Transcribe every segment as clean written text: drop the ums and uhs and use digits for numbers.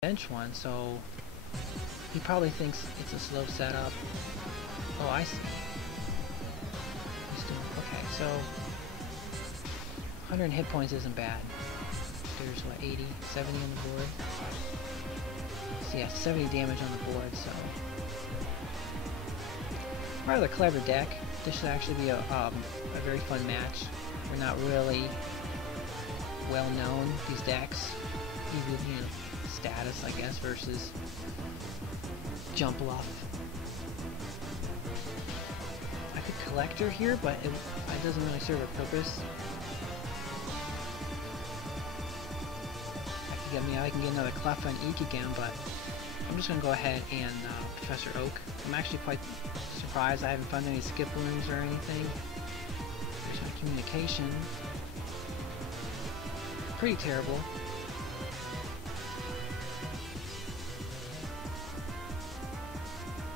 bench one, so he probably thinks it's a slow setup. Oh, I see. Okay, so 100 hit points isn't bad. There's what, 80, 70 on the board? So yeah, 70 damage on the board, so rather clever deck. This should actually be a very fun match. We're not really well known, these decks. Even, you know, status, I guess, versus jump bluff. I could collector here, but it doesn't really serve a purpose. I can get another Clef on Eek again, but I'm just gonna go ahead and Professor Oak. I'm actually quite surprised I haven't found any skip wounds or anything. There's my communication. Pretty terrible.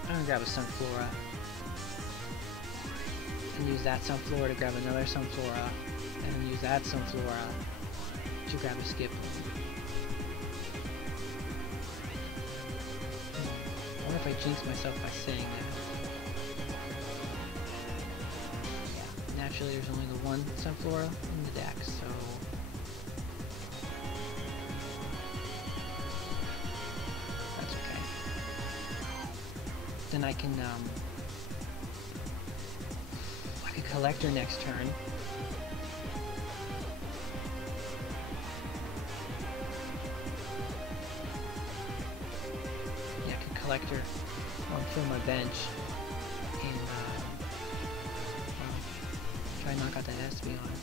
I'm gonna grab a Sunflora and use that Sunflora to grab another Sunflora, and then use that Sunflora to grab a skip. I wonder if I jinx myself by saying that. Yeah, naturally there's only the one Sunflora in the deck, so that's okay. Then I can collector next turn. Yeah, I can collector from my bench and try and knock out that SB on it.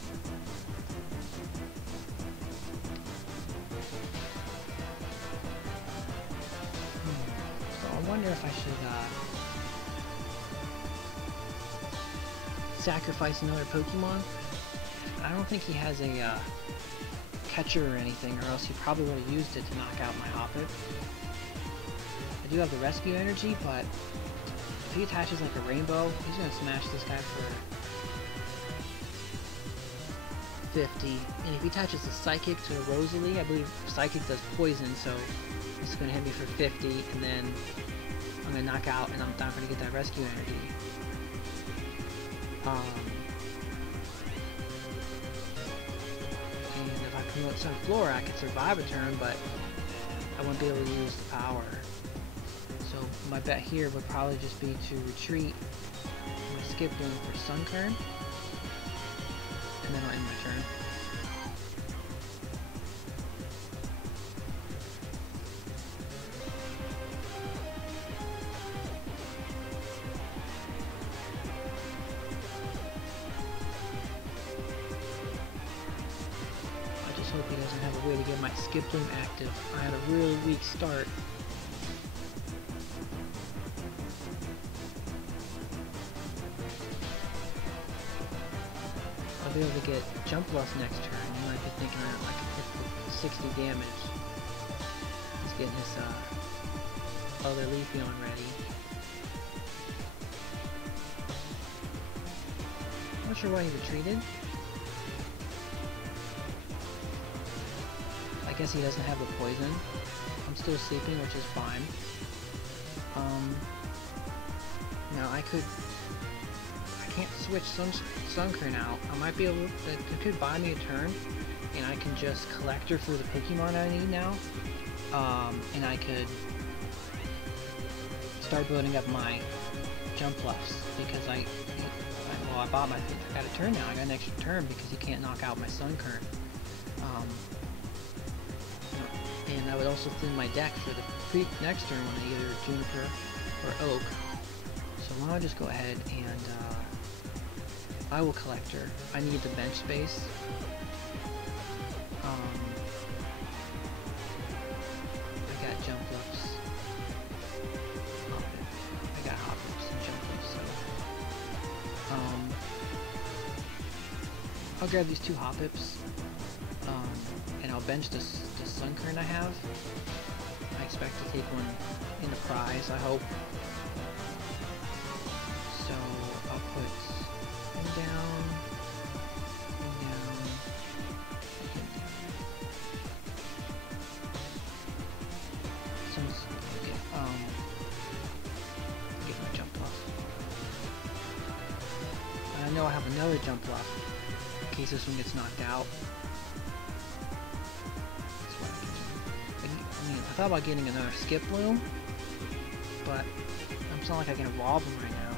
So I wonder if I should sacrifice another Pokemon. I don't think he has a catcher or anything, or else he probably would have used it to knock out my Hoppip. I do have the rescue energy, but if he attaches like a rainbow, he's gonna smash this guy for 50. And if he attaches a psychic to a Rosalie, I believe psychic does poison, so it's gonna hit me for 50, and then I'm gonna knock out, and I'm not gonna get that rescue energy. And if I promote Sunflora, I could survive a turn, but I won't be able to use the power. So my bet here would probably just be to retreat my skip bloom for Sunkern, and then I'll end my turn. Hope he doesn't have a way to get my skip bloom active. I had a really weak start. I'll be able to get jump bluff next turn. You might be thinking that I can hit for 60 damage. He's getting his other Leafeon ready. I'm not sure why he retreated. I guess he doesn't have the poison. I'm still sleeping, which is fine. Now I can't switch Sunkern out. I might be able to, it could buy me a turn, and I can just collector for the Pokemon I need now. And I could start building up my jump bluffs, because I got a turn now. I got an extra turn because he can't knock out my Sunkern. And I would also thin my deck for the next turn when I either Juniper or Oak. So why don't I just go ahead and I will collector. I need the bench space. I got jump bluffs. I got Hoppips and jump bluffs, so I'll grab these two Hoppips. And I'll bench the Sunkern I have. I expect to take one in the prize, I hope. So I'll put him down, him down, him down. know I have another jump left in case this one gets knocked out. That's what I can do. I mean, I thought about getting another skip bloom, but it's not like I can evolve them right now.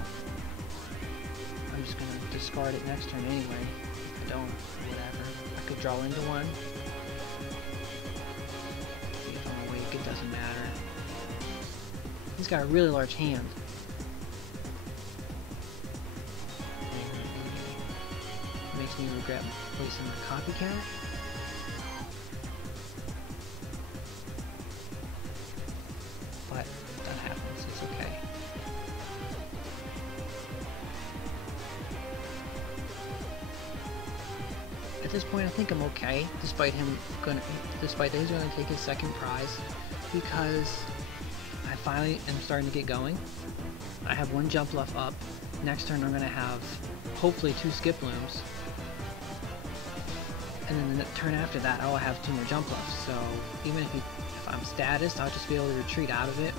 I'm just gonna discard it next turn anyway. If I don't, whatever. I could draw into one. See if I'm awake, it doesn't matter. He's got a really large hand. Makes me regret placing my copycat. But that happens, it's okay. At this point I think I'm okay, despite that he's gonna take his second prize, because I finally am starting to get going. I have one jump left up. Next turn I'm gonna have hopefully 2 skip blooms. And then the turn after that I'll have 2 more jump lefts. So even if I'm status, I'll just be able to retreat out of it.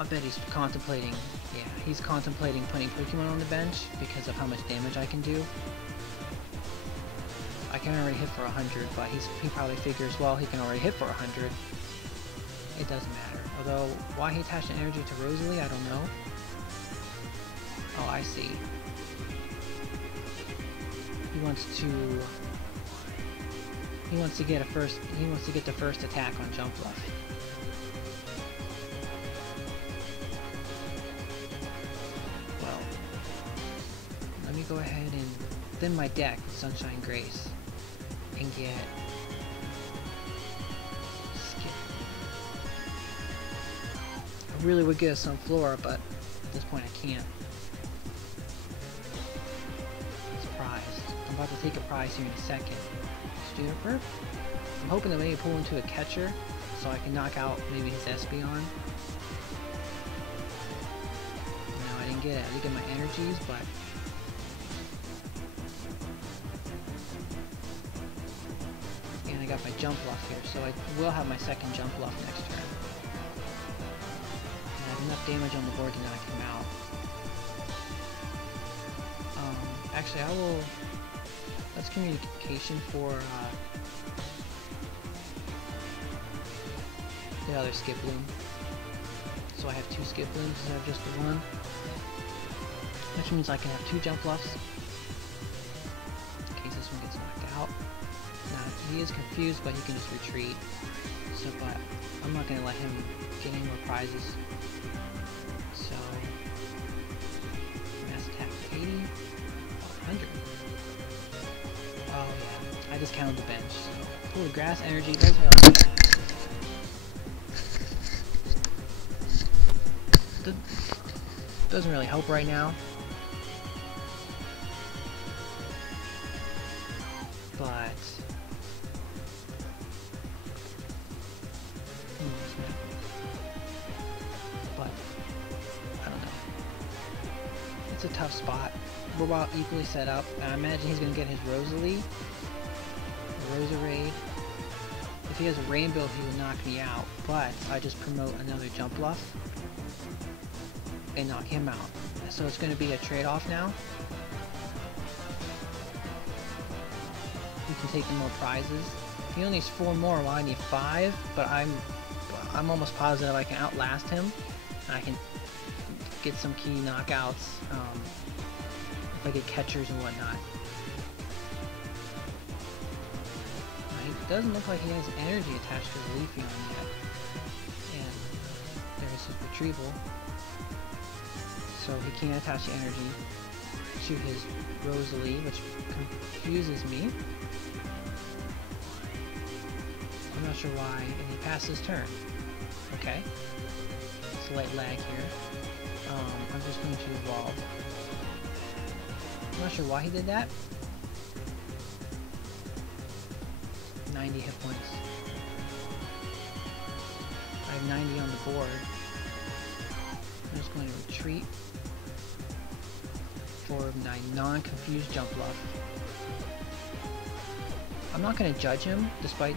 I bet he's contemplating, yeah, he's contemplating putting Pokemon on the bench because of how much damage I can do. I can already hit for 100, but he probably figures, well, he can already hit for 100. It doesn't matter. Although, why he attached an energy to Rosalie, I don't know. Oh, I see. He wants to get the first attack on jump left. Well, let me go ahead and thin my deck with Sunshine Grace and get Skip. I really would get a Sunflora, but at this point I can't. I'm about to take a prize here in a second. Juniper. I'm hoping to maybe pull into a catcher so I can knock out maybe his Espeon. No, I didn't get it. I didn't get my energies, but and I got my jump bluff here, so I will have my second jump bluff next turn. And I have enough damage on the board to knock him out. Actually, I will. That's communication for the other skip bloom. So I have 2 skip blooms instead of just the one. Which means I can have 2 jump bluffs in case this one gets knocked out. Now he is confused, but he can just retreat. So, but I'm not gonna let him get any more prizes. So mass attack 80, 100. Oh yeah, I just counted the bench. So, pull the grass energy, doesn't really help right now. But I don't know. It's a tough spot. We're about equally set up. I imagine he's going to get his Rosalie. Roserade. If he has a Rainbow, he will knock me out. But I just promote another jump bluff and knock him out. So it's going to be a trade-off now. We can take more prizes. He only needs 4 more while I need 5, but I'm almost positive I can outlast him. And I can get some key knockouts. If I get catchers and whatnot. It doesn't look like he has energy attached to the Leafeon yet. And there's his retrieval. So he can't attach the energy to his Rosalie, which confuses me. I'm not sure why, and he passed his turn. Okay. Slight lag here. I'm just going to evolve. I'm not sure why he did that. 90 hit points. I have 90 on the board. I'm just going to retreat for my non-confused jump bluff. I'm not going to judge him, despite that.